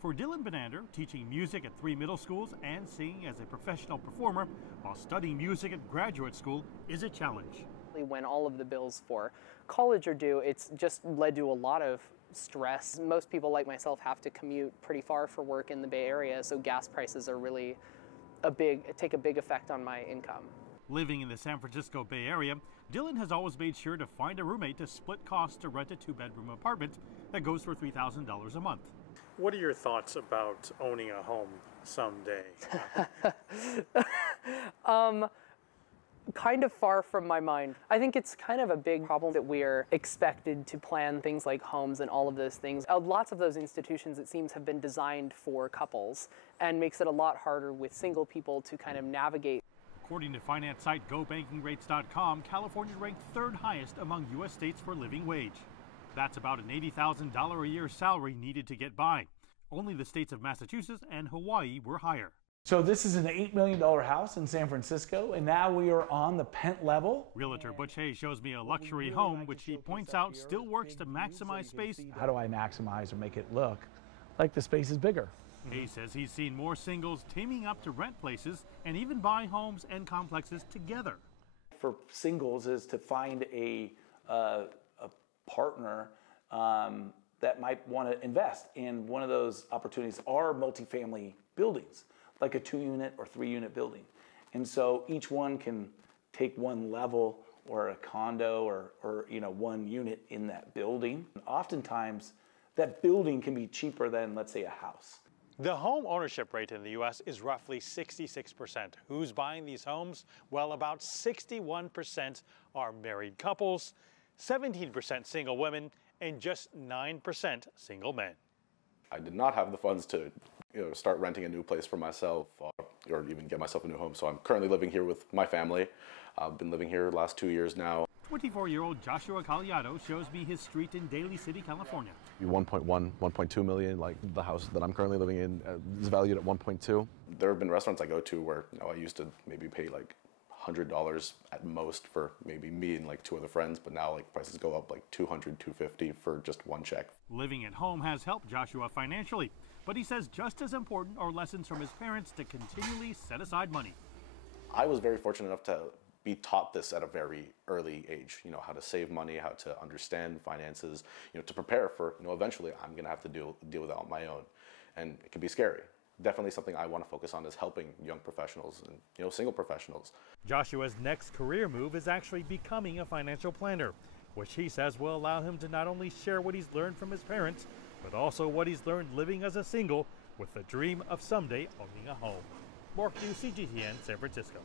For Dylan Benander, teaching music at 3 middle schools and singing as a professional performer while studying music at graduate school is a challenge. When all of the bills for college are due, it's just led to a lot of stress. Most people like myself have to commute pretty far for work in the Bay Area, so gas prices are really take a big effect on my income. Living in the San Francisco Bay Area, Dylan has always made sure to find a roommate to split costs to rent a 2-bedroom apartment that goes for $3,000 a month. What are your thoughts about owning a home someday? Kind of far from my mind. I think it's kind of a big problem that we're expected to plan things like homes and all of those things. Lots of those institutions, it seems, have been designed for couples and makes it a lot harder with single people to kind of navigate. According to finance site GoBankingRates.com, California ranked 3rd highest among U.S. states for living wage. That's about an $80,000 a year salary needed to get by. Only the states of Massachusetts and Hawaii were higher. So this is an $8 million house in San Francisco, and now we are on the Pent level. Realtor Butch Hayes shows me a luxury home, which he points out still works to maximize space. How do I maximize or make it look like the space is bigger? Hayes says he's seen more singles teaming up to rent places and even buy homes and complexes together. For singles is to find a partner that might want to invest, and one of those opportunities are multifamily buildings, like a 2-unit or 3-unit building. And so each one can take one level or a condo or 1 unit in that building. Oftentimes that building can be cheaper than, let's say, a house. The home ownership rate in the U.S. is roughly 66%. Who's buying these homes? Well, about 61% are married couples, 17% single women, and just 9% single men. I did not have the funds to start renting a new place for myself or even get myself a new home. So I'm currently living here with my family. I've been living here the last 2 years now. 24-year-old Joshua Caliado shows me his street in Daly City, California. 1.1, 1.2 million, like the house that I'm currently living in is valued at 1.2. There have been restaurants I go to where I used to maybe pay like $100 at most for maybe me and like 2 other friends, but now like prices go up like $200, $250 for just 1 check. Living at home has helped Joshua financially, but he says just as important are lessons from his parents to continually set aside money. I was very fortunate enough to be taught this at a very early age, how to save money, how to understand finances, to prepare for, eventually I'm going to have to deal with it on my own. And it can be scary. Definitely something I want to focus on is helping young professionals and, single professionals. Joshua's next career move is actually becoming a financial planner, which he says will allow him to not only share what he's learned from his parents, but also what he's learned living as a single with the dream of someday owning a home. Mark News, CGTN, San Francisco.